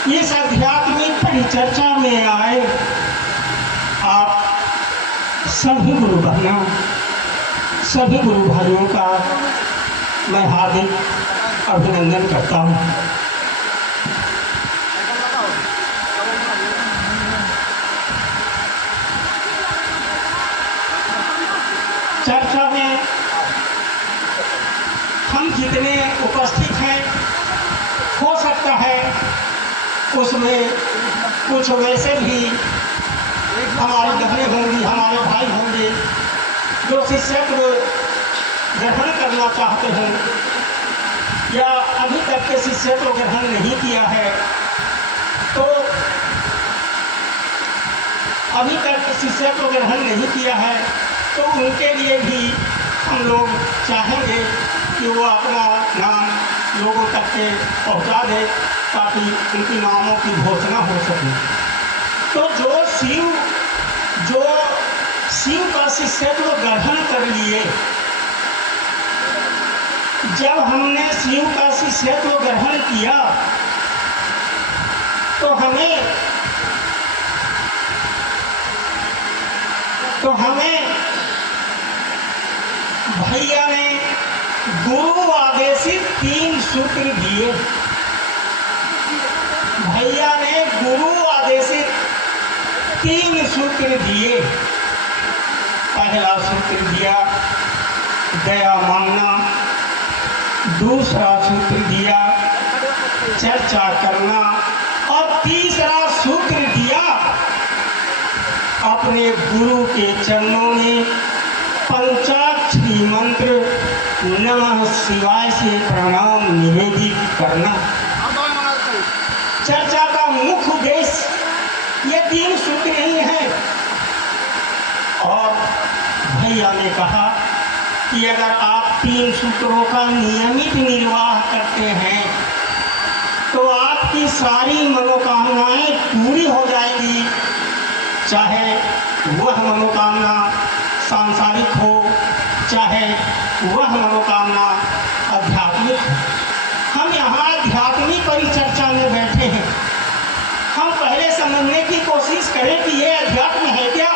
इस आध्यात्मिक परिचर्चा में आए आप सभी गुरु बहनों, सभी गुरु भाइयों का मैं हार्दिक अभिनंदन करता हूँ। चर्चा में हम जितने उपस्थित हैं, हो सकता है उसमें कुछ वैसे भी हमारी बहनें होंगी, हमारे भाई होंगे जो शिष्यत्व ग्रहण करना चाहते हैं या अभी तक के शिष्यत्व ग्रहण नहीं किया है, तो अभी तक शिष्यत्व ग्रहण नहीं किया है तो उनके लिए भी हम लोग चाहेंगे कि वो अपना नाम लोगों तक के पहुंचा दे ताकि उनकी नामों की घोषणा हो सके। तो जो शिव का शिष्यत्व ग्रहण कर लिए, जब हमने शिव का शिष्यत्व ग्रहण किया तो हमें भैया ने गुरु आदेशित 3 सूत्र दिए। भैया ने गुरु आदेशित 3 सूत्र दिए। पहला सूत्र दिया दया मानना, दूसरा सूत्र दिया चर्चा करना और तीसरा सूत्र दिया अपने गुरु के चरणों में पंचाक्षरी मंत्र नमः शिवाय से प्रणाम निवेदित करना। चर्चा का मुख्य उद्देश्य ये 3 सूत्र ही हैं। और भैया ने कहा कि अगर आप 3 सूत्रों का नियमित निर्वाह करते हैं तो आपकी सारी मनोकामनाएं पूरी हो जाएगी, चाहे वह मनोकामना सांसारिक हो, चाहे वह मनोकामना आध्यात्मिक हो। हम यहाँ आध्यात्मिक परिचर्चा में बैठे हैं। हम पहले समझने की कोशिश करें कि ये अध्यात्म है क्या।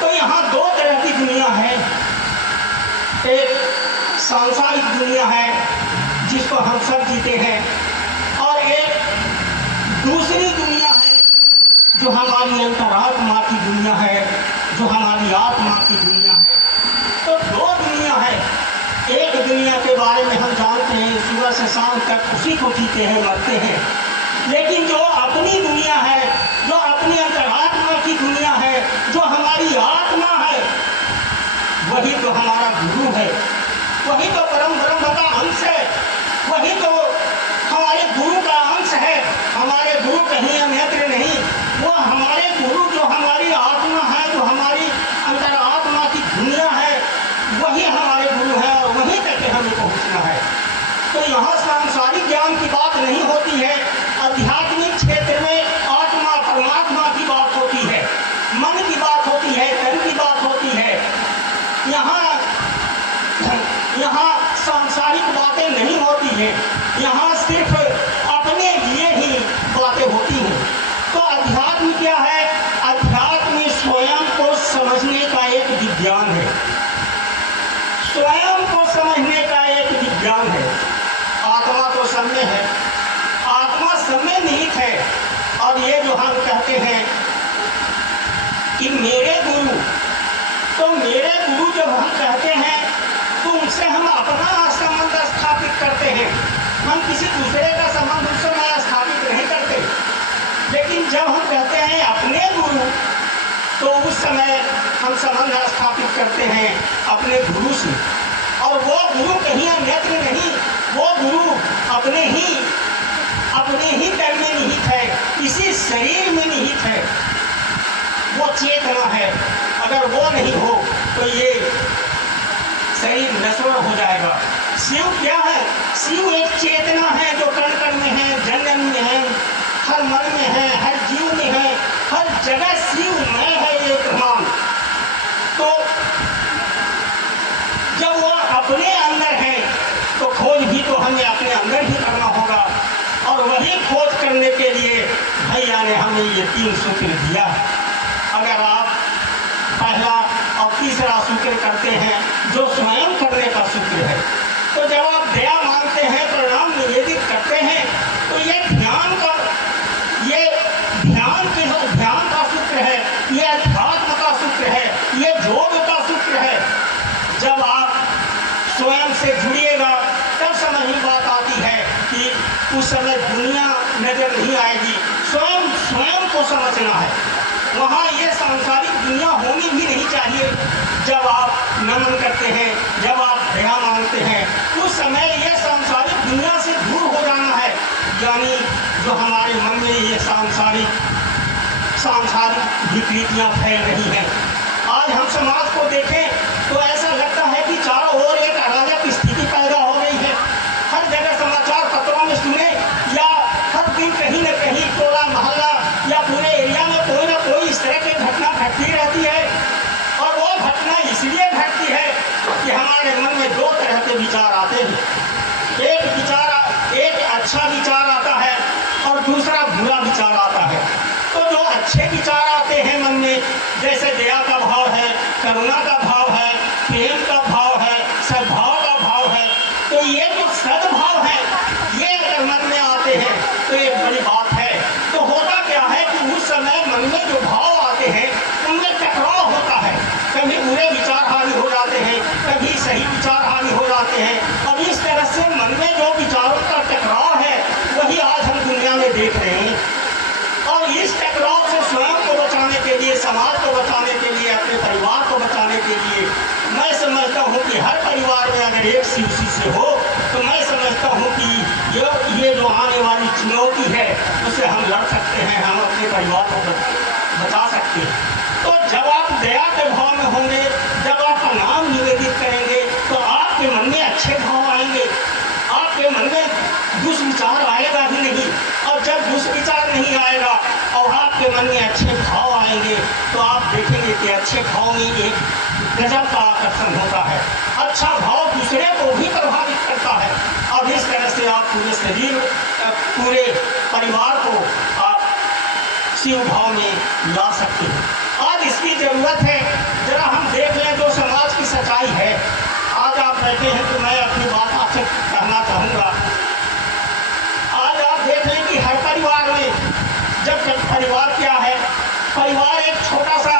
तो यहाँ 2 तरह की दुनिया है। एक सांसारिक दुनिया है जिसको हम सब जीते हैं, और एक दूसरी दुनिया है जो हमारी अंतरात्मा की दुनिया है, जो हमारी आत्मा की दुनिया है। तो 2 दुनिया है। एक दुनिया के बारे में हम जानते हैं, सुबह से शाम तक उसी को जीते हैं, मरते हैं। लेकिन जो अपनी दुनिया है, जो अपनी अंतरात्मा की दुनिया है, जो हमारी आत्मा है, वही तो हमारा गुरु है, वही तो परम ब्रह्म का अंश है, वही तो हमारे गुरु का अंश है। हमारे गुरु कहीं अन्यत्र नहीं, वो हमारे गुरु जो हमारी आत्मा है, जो हमारी अंतरात्मा की दुनिया है, वही हमारे गुरु है और वहीं तक हमें पहुंचना है। तो यहाँ सांसारिक ज्ञान की बात नहीं होती है। आध्यात्मिक क्षेत्र में आत्मा परमात्मा की बात होती है, मन की बात होती है, तन की बात होती है। यहाँ सांसारिक बातें नहीं होती हैं, यहाँ सिर्फ अपने लिए ही बातें होती हैं। तो अध्यात्म क्या है? अध्यात्म स्वयं को समझने का एक विज्ञान है, स्वयं को समझने का एक विज्ञान है। आत्मा तो सब में है, आत्मा सब में निहित है। और ये जो हम कहते हैं कि मेरे गुरु, तो मेरे गुरु जब हम कहते हैं तो उनसे हम अपना संबंध स्थापित करते हैं, हम किसी दूसरे का संबंध उससे स्थापित नहीं करते। लेकिन जब हम कहते हैं अपने गुरु, तो उस समय हम संबंध स्थापित करते हैं अपने गुरु से। और वो गुरु कहीं अन्यत्र नहीं, वो गुरु अपने ही तन में निहित है, इसी शरीर में निहित है। वो चेतना है, अगर वो नहीं हो तो ये शरीर नश्वर हो जाएगा। शिव क्या है? शिव एक चेतना है जो कण कण में है, जन जन में है, हर मन में है, हर जीव में है, हर जगह शिवमय है ये ब्रह्मांड। तो जब वो अपने अंदर है तो खोज भी तो हमें अपने अंदर ही करना होगा। और और वही खोज करने के लिए भैया ने हमें ये 3 सूत्र दिया। अगर आप पहला और तीसरा सूत्र करते हैं जो स्वयं करने का सूत्र है, तो जब आप दया मांगते हैं, प्रणाम निवेदित करते हैं, तो ये ध्यान का सूत्र है, ये अध्यात्म का सूत्र है, ये योग का सूत्र है। जब आप स्वयं से जुड़िएगा तब समझ में बात आती है कि उस समय दुनिया नजर नहीं आएगी, स्वयं को समझना है। वहाँ ये सांसारिक दुनिया होनी भी नहीं चाहिए। जब आप नमन करते हैं, जब आप दया मांगते हैं, उस समय ये सांसारिक दुनिया से दूर हो जाना है। यानी जो हमारे मन में ये सांसारिक विकृतियाँ फैल रही हैं। आज हम समाज को देखें तो ऐसा लगता है कि चारों ओर एक अराजक स्थिति पैदा हो गई है। हर जगह समाचार पत्रों में सुने या हर दिन कहीं न कहीं टोला मोहल्ला या पूरे एरिया में कोई ना कोई इस तरह की घटना घटती रहती है। और वो घटना इसलिए घटती है कि हमारे मन में 2 तरह के विचार आते हैं। एक अच्छा विचार आता है और दूसरा बुरा विचार आता है। तो जो अच्छे विचार आते हैं मन में, जैसे दया का भाव है, करुणा का भाव है, प्रेम का भाव है, सद्भाव का भाव है, तो ये जो सद्भाव है ये अगर मन में आते हैं तो एक बड़ी बात है। तो होता क्या है कि उस समय मन में जो भाव आते हैं उनमें टकराव होता है। कभी बुरे विचार हावी हो जाते हैं, कभी सही विचार हावी हो जाते हैं। और इस तरह से मन में जो विचारों का टकराव है वही आज हम दुनिया में देख रहे हैं। और इस टकराव से स्वयं को बचाने के लिए, समाज को बचाने के लिए, अपने परिवार को बचाने के लिए मैं समझता हूँ कि हर परिवार में अगर एक शिवसी से हो तो मैं समझता हूँ कि ये जो आने वाली चुनौती है उसे हम लड़ सकते हैं, हम अपने परिवार को बचा सकते हैं। तो जब आप दया के भाव में होंगे, जब आप प्रणाम निवेदित करेंगे तो आपके मन में अच्छे भाव आएंगे, आपके मन में दुष्विचार आएगा ही नहीं। और जब दुष्विचार नहीं आएगा और आपके मन में अच्छे भाव आएंगे तो आप देखेंगे कि अच्छे भाव में एक गजब का आकर्षण होता है। अच्छा भाव दूसरे को भी प्रभावित करता है और इस तरह से आप पूरे शरीर, पूरे परिवार को आप शिव भाव में ला सकते हैं। आज इसकी ज़रूरत है। जरा हम देख लें जो समाज की सच्चाई है। आज आप बैठे हैं तो मैं अपनी बात आपसे कहना चाहूँगा। आज आप देख लें कि हर परिवार में, जब परिवार क्या है, परिवार एक छोटा सा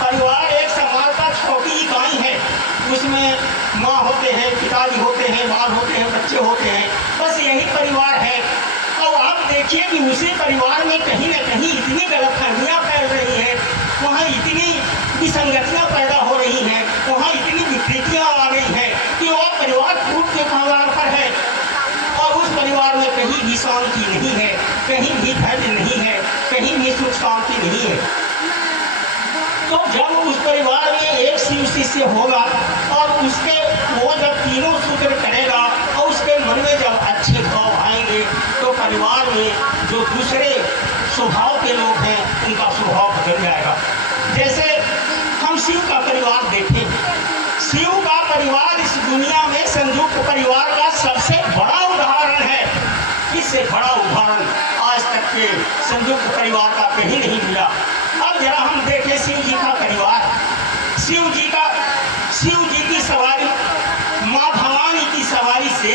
परिवार, एक समाज का छोटी इकाई है। उसमें माँ होते हैं, पिताजी होते हैं, बाल होते हैं, बच्चे होते हैं, बस यही परिवार है। तो आप देखिए कि उसी परिवार में कहीं न कहीं इतनी गलतफहमियाँ फैल रही हैं, वहाँ इतनी विसंगतियाँ पैदा हो रही हैं, वहाँ इतनी विकृतियाँ आ गई हैं कि वो परिवार टूट के कगार पर है। और उस परिवार में कहीं भी शांति नहीं है, कहीं भी धैर्य नहीं है, कहीं भी सुख शांति नहीं है। तो जब उस परिवार में एक शिव शिष्य होगा और वो जब तीनों सूत्र करेगा और उसके मन में जब अच्छे भाव आएंगे तो परिवार में जो दूसरे स्वभाव के लोग हैं उनका स्वभाव बदल जाएगा। जैसे हम शिव का परिवार देखें, शिव का परिवार इस दुनिया में संयुक्त परिवार का सबसे बड़ा उदाहरण है। इससे बड़ा उदाहरण आज तक के संयुक्त परिवार का कहीं नहीं मिला। अब जरा हम देखें शिव जी का परिवार। शिव जी की सवारी, माँ भवानी की सवारी से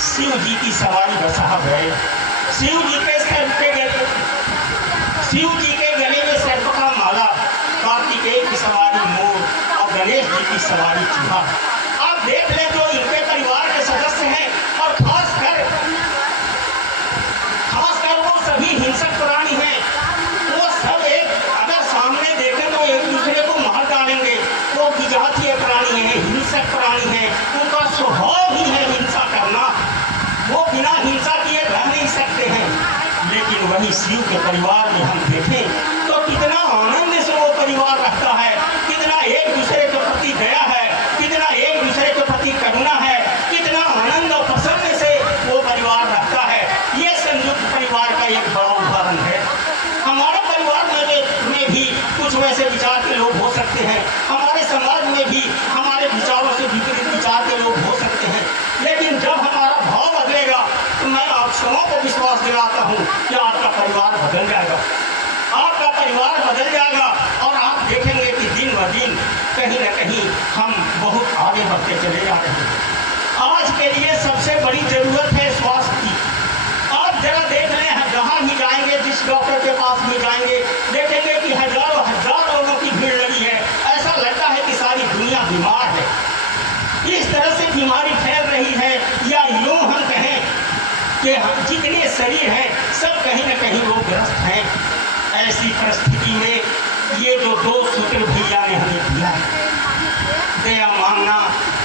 शिव जी की सवारी बसा गए। शिव जी के गले में सर्प का माला, कार्तिकेय की सवारी मोर और गणेश जी की सवारी चूहा। आप देख लें जो इनके परिवार के सदस्य हैं और खासकर वो सभी हिंसक प्राणी हैं। वो सब अगर सामने देखें तो एक दूसरे को मार डालेंगे। वो विजातीय प्राणी हैं, हिंसक प्राणी हैं, उनका स्वभाव ही है हिंसा करना। वो बिना हिंसा किए रह नहीं सकते हैं। लेकिन वही शिव के परिवार में हम देखें तो कितना आनंद से वो परिवार रखता है, कितना एक दूसरे के प्रति दया है, कितना एक दूसरे के प्रति करुणा है, कितना आनंद और प्रसन्न से वो परिवार रखता है। ये संयुक्त परिवार का एक बड़ा उदाहरण है। हमारे परिवार में भी कुछ वैसे विचार के लोग हो सकते हैं, हमारे समाज में भी हमारे विचारों से विपरीत विचार के लोग हो सकते हैं। लेकिन जब हमारा भाव बदलेगा तो मैं आप सबों को विश्वास विश्वास दिलाता हूँ कि आपका परिवार बदल जाएगा, आपका परिवार बदल जाएगा और आप देखेंगे कि दिन ब दिन कहीं न कहीं हम बहुत आगे बढ़ते चले जा रहे हैं। आज के लिए सबसे बड़ी ज़रूरत है स्वास्थ्य की। आप जरा देख रहे हैं, जहाँ भी जाएंगे, जिस डॉक्टर के पास भी जाएंगे, देखेंगे कि हजारों हजार लोगों की भीड़ लगी है। ऐसा लगता है कि सारी दुनिया बीमार है। इस तरह से बीमारी फैल रही है, या यूँ हम कहें कि जितने शरीर हैं सब कहीं न कहीं रोगग्रस्त हैं। ऐसी परिस्थिति में ये जो 2 सूत्र भैया ने हमें दिया है, दया मांगना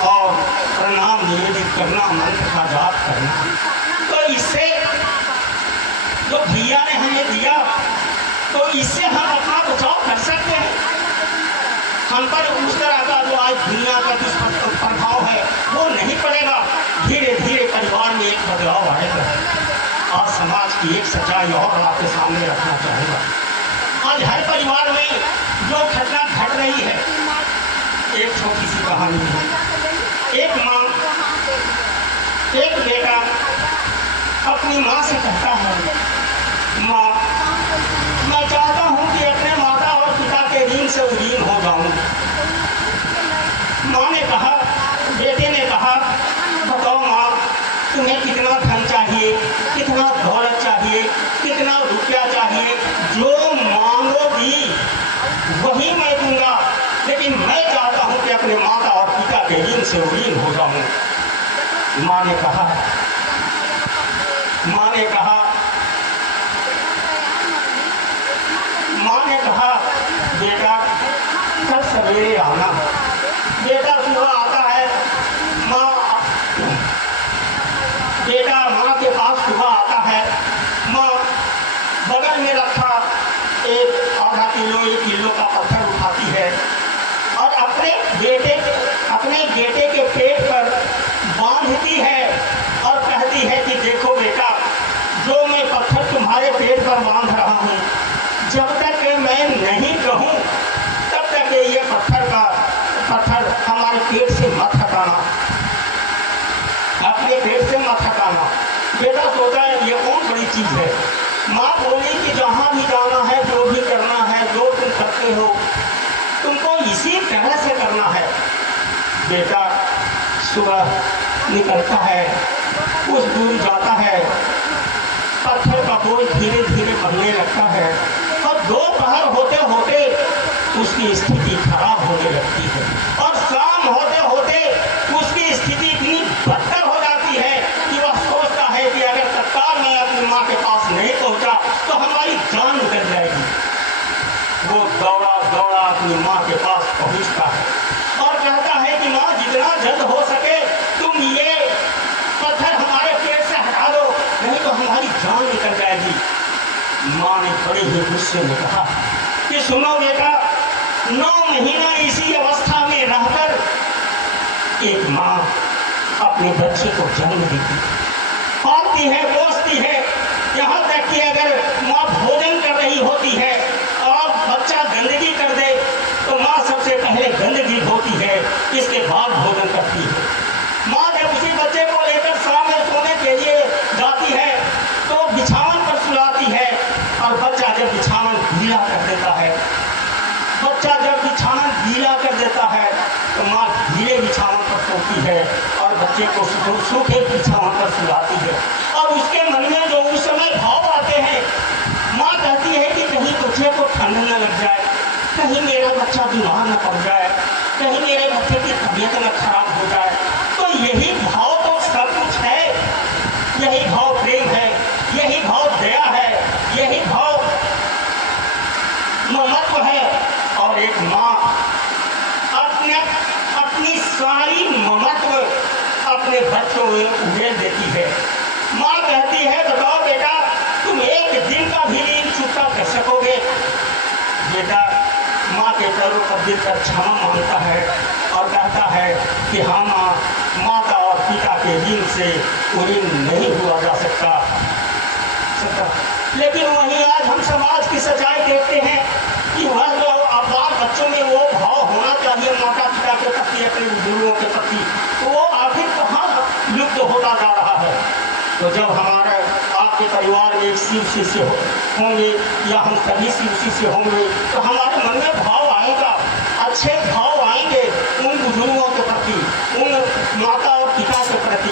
और प्रणाम निवेदित करना, मंत्र का जाप करना, तो इससे जो भैया ने हमें दिया, तो इससे हम अपना बचाव कर सकते हैं। हम पर उस तरह का जो आज दुनिया का दुष्प्रभाव है वो नहीं पड़ेगा। धीरे धीरे परिवार में एक बदलाव आएगा। आज समाज की एक सच्चाई और आपके सामने रखना चाहूँगा। आज हर परिवार में जो घटना घट रही है, एक छोटी सी कहानी है। एक माँ, एक बेटा अपनी माँ से कहता है, माँ मैं चाहता हूँ कि अपने माता और पिता के ऋण से उधीन हो जाऊँ। माँ ने कहा, बेटे ने कहा, बताओ माँ तुम्हें कितना धन चाहिए, कितना दौलत चाहिए, कितना रुपया चाहिए, जो मांगोगी वही मैं दूंगा, लेकिन मैं चाहता हूँ कि अपने माता और पिता के ऋण से उधीन हो जाऊँ। माँ ने कहा बेटा कल सवेरे आना। बेटा सुबह आता है, बेटा माँ के पास सुबह आता है। माँ बगल में रखा एक आधा किलो 1 किलो का पत्थर उठाती है और अपने बेटे के पेट पर बांधती है और कहती है कि देखो बेटा, जो मैं पत्थर तुम्हारे पेट पर बांध रहा हूँ, जब तक मैं नहीं कहूँ तब तक ये पत्थर हमारे पेट से मत हटाना, अपने पेट से मत हटाना। बेटा सोचा है ये कौन बड़ी चीज़ है। माँ बोली कि जहाँ भी जाना है, जो भी करना है, जो तुम करते हो, तुमको इसी तरह से करना है। बेटा सुबह निकलता है, कुछ दूर जाता है, पत्थर का बोझ धीरे धीरे बढ़ने लगता है और दोपहर होते होते उसकी स्थिति खराब होने लगती है और शाम होते होते उसकी स्थिति इतनी बदतर हो जाती है कि वह सोचता है कि अगर तत्काल मैं अपनी माँ के पास नहीं पहुँचा तो हमारी जान निकल जाएगी। वो दौड़ा दौड़ा अपनी माँ के पास पहुँचता है और कहता है कि माँ जितना जल्द हो सके तुम ये पत्थर हमारे पेट से हटा दो, नहीं तो हमारी जान निकल जाएगी। माँ ने बड़े ही गुस्से में कहा कि सुनो बेटा, 9 महीना इसी अवस्था में रहकर एक माँ अपने बच्चे को जन्म देती, पालती है, पोसती है, यहाँ तक कि अगर माँ भोजन कर रही होती है और बच्चा गंदगी कर दे तो माँ सबसे पहले गंदगी धोती है, इसके बाद भोजन करती है। माँ जब उसी बच्चे को लेकर शाम में सोने के लिए जाती है तो बिछावन पर सुलाती है और बच्चा जब बिछावन गीला कर देता है तो माँ गीले बिछावन पर सोती है और बच्चे को सूखे बिछावन पर सुलाती है। और उसके मन में जो उस समय भाव आते हैं, माँ कहती है कि कहीं बच्चे को ठंड न लग जाए, कहीं मेरा बच्चा बीमार न पड़ जाए, कहीं मेरे बच्चे की तबीयत न खराब हो जाए। तो यही भाव तो सब कुछ है, यही भाव प्रेम है, यही भाव दया है, यही भाव ममत्व है। और एक माँ अपनी सारी ममत्व अपने बच्चों में उड़ेल देती है। माँ कहती है बताओ बेटा, तुम एक दिन का भी ऋण चुकता कर सकोगे? बेटा माँ के पैरों पर गिरकर क्षमा मांगता है और कहता है कि हाँ माँ, माता और पिता के ऋण से ऋण नहीं हुआ जा सकता। लेकिन वहीं आज हम समाज की सच्चाई देखते हैं कि वह जो बाल बच्चों में वो भाव होना चाहिए माता पिता के प्रति, अपने बुजुर्गों के प्रति, तो वो आखिर कहाँ लुप्त होता जा रहा है। तो जब हमारे आप आपके परिवार में एक शिव शिष्य होंगे या हम सभी शिव शिष्य होंगे, तो हमारे मन में भाव आएगा, अच्छे भाव आएंगे उन बुजुर्गों के प्रति, उन माता और पिता के प्रति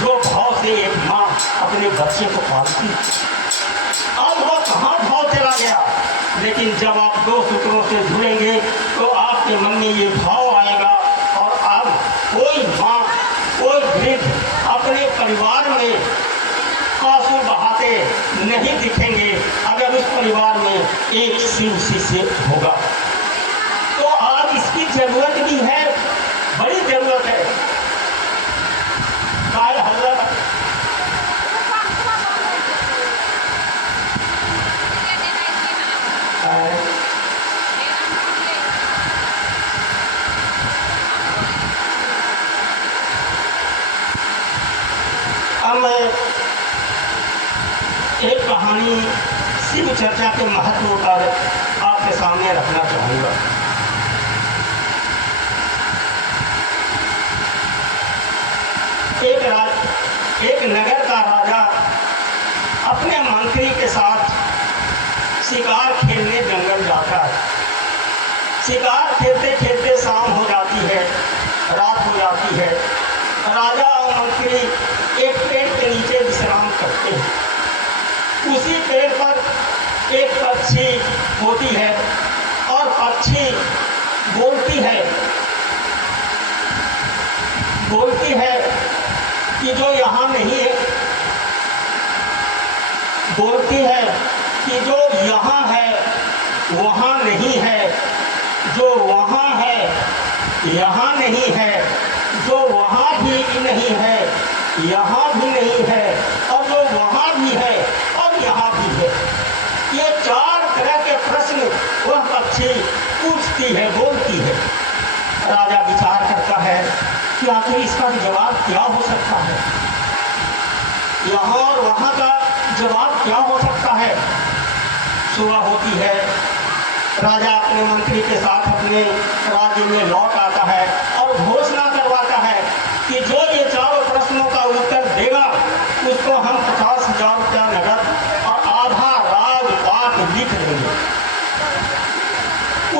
जो भाव से एक माँ अपने बच्चे को पालती। अब वो कहाँ भाव चला गया? लेकिन जब आप दो सूत्रों से जुड़ेंगे तो आपके मन में ये भाव आएगा। और अब कोई माँ, कोई वृद्ध अपने परिवार में आंसू बहाते नहीं दिखेंगे अगर उस परिवार में एक शिव शिष्य होगा। तो आज इसकी जरूरत भी है, बड़ी जरूरत है। काय हल्ला अब मैं एक कहानी शिव चर्चा के महत्व पर आपके सामने रखना चाहूँगा। एक नगर का राजा अपने मंत्री के साथ शिकार खेलने जंगल जाता है। शिकार खेलते खेलते शाम हो जाती है, रात हो जाती है। राजा और मंत्री एक पेड़ के नीचे विश्राम करते हैं। उसी पेड़ पर एक पक्षी होती है और पक्षी बोलती है कि जो यहाँ नहीं है, बोलती है कि जो यहाँ है वहाँ नहीं है, जो वहाँ है यहाँ नहीं है, जो वहाँ भी नहीं है यहाँ भी नहीं है, और जो वहाँ भी है और यहाँ भी है। ये चार तरह के प्रश्न वह पक्षी पूछती है, बोलती है। राजा विचार करता है कि आखिर इसका जवाब क्या हो सकता है, यहाँ और वहाँ का जवाब क्या हो सकता है। सुबह होती है, राजा अपने मंत्री के साथ अपने राज्य में लौट आता है और घोषणा करवाता है कि जो ये चारों प्रश्नों का उत्तर देगा उसको हम 50,000 रुपया नगद और आधा राजपाट लिख देंगे।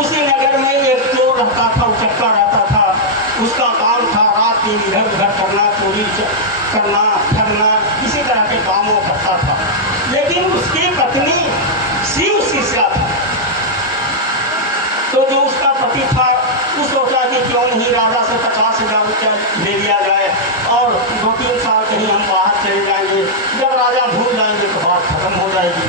उसी नगर में एक चोर रहता था, उचक्का रहता था। उसका काम था रात दिन इधर उधर करना, चोरी करना, ठगना, इसी तरह के कामों करता था। लेकिन उसकी पत्नी शिव शिष्या थी। तो जो उसका पति था वो सोचा कि क्यों नहीं राजा से 50,000 रुपया ले लिया जाए और 2-3 साल कहीं हम बाहर चले जाएंगे, जब राजा भूल जाएंगे तो बात खत्म हो जाएगी।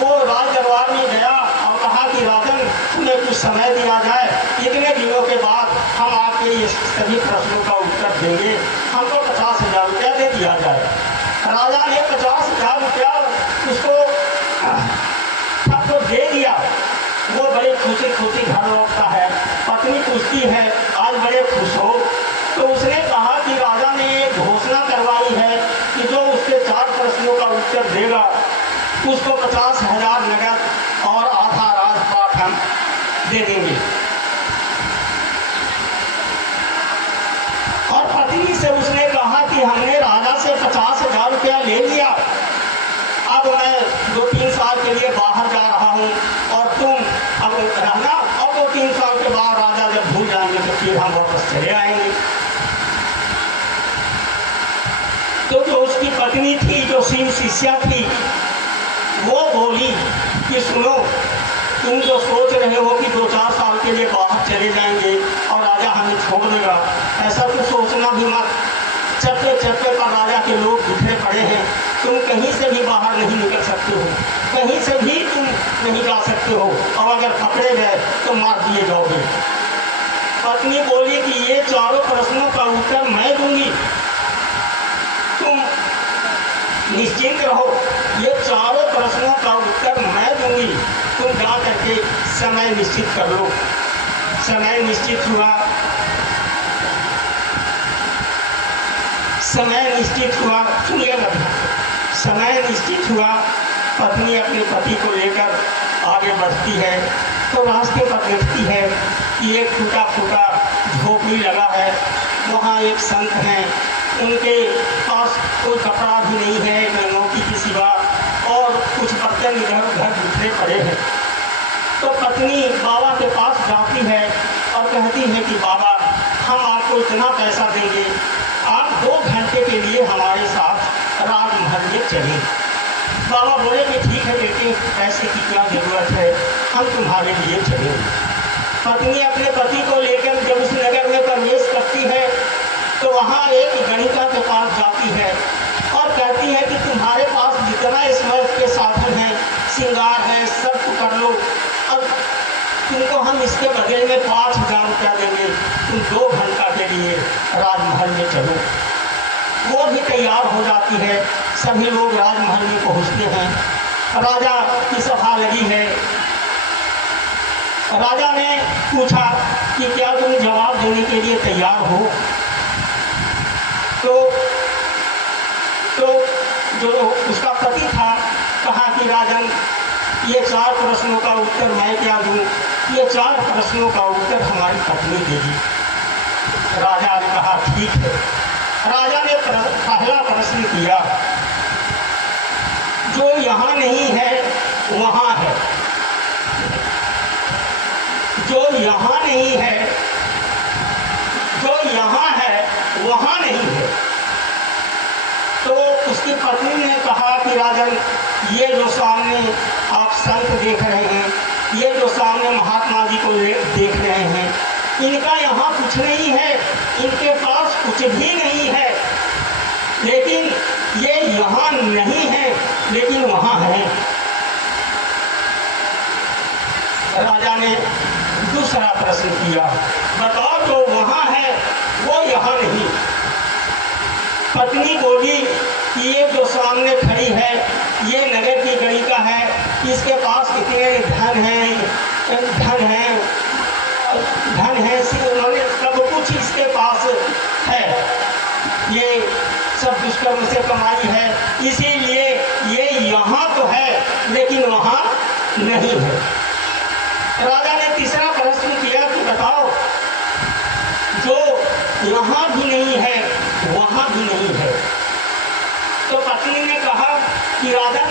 वो राज दरबार में गया और कहा कि राजन, तुम्हें कुछ समय दिया जाए, इतने दिनों के बाद हम आपके ये सभी प्रश्नों का उत्तर देंगे, हमको 50,000 रुपया दे दिया जाए। राजा ने 50,000 रुपया उसको सबको दे दिया। वो बड़े खुशी घर लौटता है। पत्नी पूछती है, आज बड़े खुश हो? तो उसने कहा कि राजा ने ये घोषणा करवाई है कि जो उसके 4 प्रश्नों का उत्तर देगा उसको 50,000 नगद और आधा राजपाट हम दे देंगे। और पत्नी से उसने कहा कि हमने राजा से 50,000 रुपया ले लिया, अब मैं 2-3 साल के लिए बाहर जा रहा हूँ और तुम अब रहना, और 2-3 साल के बाद राजा जब भूल जाएंगे तो फिर हम वापस चले आएंगे। तो जो उसकी पत्नी थी, जो शिव शिष्या थी, वो बोली कि सुनो, तुम जो सोच रहे हो कि 2-4 साल के लिए बाहर चले जाएंगे और राजा हमें छोड़ देगा, ऐसा तो सोचना भी मत। चप्पे चप्पे पर राजा के लोग बिखरे पड़े हैं, तुम कहीं से भी बाहर नहीं निकल सकते हो, कहीं से भी तुम नहीं जा सकते हो, और अगर पकड़े गए तो मार दिए जाओगे। पत्नी बोली कि ये चारों प्रश्नों का उत्तर मैं दूंगी, तुम निश्चिंत रहो, ये चारों प्रश्नों का उत्तर मैं दूंगी, तुम जा करके समय निश्चित कर लो। समय निश्चित हुआ, सुनिएगा, समय निश्चित हुआ। पत्नी अपने पति को लेकर आगे बढ़ती है तो रास्ते पर देखती है कि एक टूटा फूटा झोपड़ी लगा है, वहाँ एक संत हैं, उनके पास कोई कपड़ा भी नहीं है, न रोटी के सिवा और कुछ बर्तन इधर उधर बिखरे पड़े हैं। तो पत्नी बाबा के पास जाती है और कहती है कि बाबा, हम आपको इतना पैसा देंगे, आप 2 घंटे के लिए हमारे साथ राजमहल में चलें। बाबा बोले कि ठीक है बेटे, पैसे की क्या ज़रूरत है, हम तुम्हारे लिए चलेंगे। पत्नी अपने पति को लेकर जब उस नगर में प्रवेश करती है तो वहाँ एक गणिका के पास जाती है और कहती है कि तुम्हारे पास जितना इस वक्त के साधन हैं, श्रृंगार है, सब कर लो, अब तुमको हम इसके बदले में 5,000 रुपया देंगे, तुम 2 घंटा के लिए राजमहल में चलो। वो भी तैयार हो जाती है, सभी लोग राजमहल में पहुँचते हैं। राजा की सभा लगी है। राजा ने पूछा कि क्या तुम जवाब देने के लिए तैयार हो? तो जो उसका पति था कहा कि राजन, ये 4 प्रश्नों का उत्तर मैं क्या दूँ, ये 4 प्रश्नों का उत्तर हमारी पत्नी देगी। राजा ने कहा ठीक है। राजा ने पहला प्रश्न किया, जो यहाँ नहीं है वहाँ है, जो यहाँ नहीं है, जो यहाँ है वहाँ नहीं है। तो उसकी पत्नी ने कहा कि राजन, ये जो सामने आप संत देख रहे हैं, ये जो सामने महात्मा जी को देख रहे हैं, इनका यहाँ कुछ नहीं है, इनके पास कुछ भी नहीं है, लेकिन ये यहाँ नहीं है लेकिन वहाँ है। राजा ने दूसरा प्रश्न किया, बताओ जो वहाँ है वो यहाँ नहीं। पत्नी बोली कि ये जो सामने खड़ी है ये नगर की गणिका है, इसके पास इतने धन है, सब कुछ इसके पास है, ये सब दुष्कर्म से कमाई है, इसीलिए ये यहाँ तो है लेकिन वहाँ नहीं है। राजा ने तीसरा प्रश्न किया कि बताओ जो यहाँ भी नहीं है वहाँ भी नहीं है। तो पत्नी ने कहा कि राजन,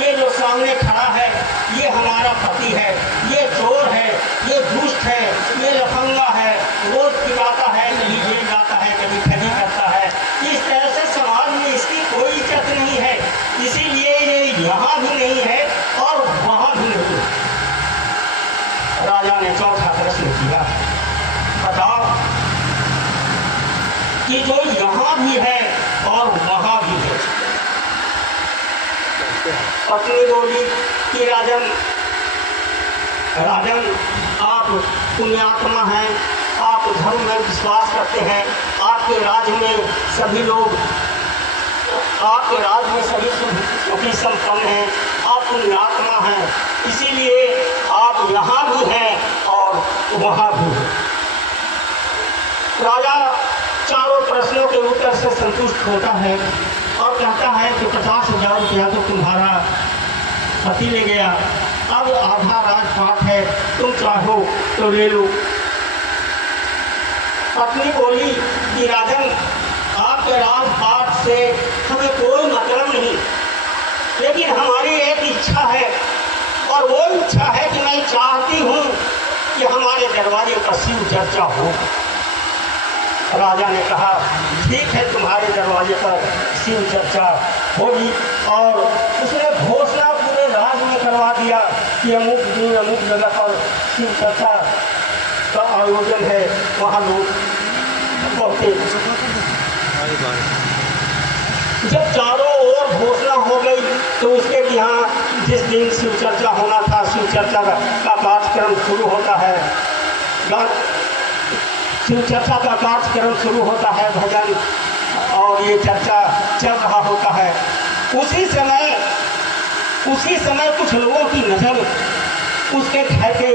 ये जो सामने खड़ा है ये हमारा पति है, ये चोर है, ये दुष्ट है, ये लफंगा है, रोज पिटाता है, कभी जेल जाता है, कभी खरी करता है, इस तरह से समाज में इसकी कोई इज्जत नहीं है, इसीलिए ये यहाँ भी नहीं है और वहाँ भी नहीं है। राजा ने चौथा प्रश्न किया, बताओ कि जो यहाँ भी है और वहाँ भी है। पत्नी बोली कि राजन आप पुण्यात्मा हैं, आप धर्म में विश्वास करते हैं, आपके राज्य में सभी लोग, आपके राज्य में सभी सुखी संपन्न हैं, आप पुण्यात्मा हैं, इसीलिए आप यहाँ भी हैं और वहाँ भी हैं। राजा चारों प्रश्नों के उत्तर से संतुष्ट होता है और कहता है कि 50,000 रुपया तो तुम्हारा पति ले गया, अब आधा राजपाट है, तुम चाहो तो ले लो। पत्नी बोली कि राजन, आपके राजपाट से हमें कोई मतलब नहीं, लेकिन हमारी एक इच्छा है और वो इच्छा है कि मैं चाहती हूँ कि हमारे दरवाजे पर शिव चर्चा हो। राजा ने कहा ठीक है, तुम्हारे दरवाजे पर शिव चर्चा होगी और उसने घोषणा पूरे राज्य में करवा दिया कि अमुक दिन अमुक जगह पर शिव चर्चा का आयोजन है, वहाँ लोग पहुँचे। जब चारों ओर घोषणा हो गई तो उसके यहाँ जिस दिन शिव चर्चा होना था, शिव चर्चा का कार्यक्रम शुरू होता है, शिव चर्चा का कार्यक्रम शुरू होता है, भजन और ये चर्चा चल रहा होता है। उसी समय कुछ लोगों की नज़र उसके घर के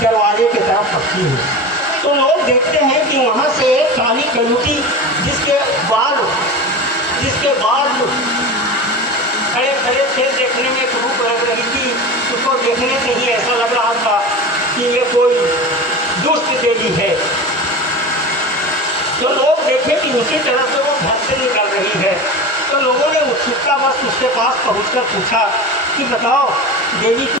दरवाजे की तरफ पड़ती है, तो लोग देखते हैं कि वहाँ से काली कलुटी जिसके बाल खड़े खड़े थे, देखने में एक रूप लग रही थी, उसको देखने से ही ऐसा लग रहा था कि ये कोई दुष्ट देवी है। तो लोग देखे कि उसी तरह से वो घर से निकल रही है, तो लोगों ने उत्सुकता बस उसके पास पहुंचकर पूछा कि बताओ देवी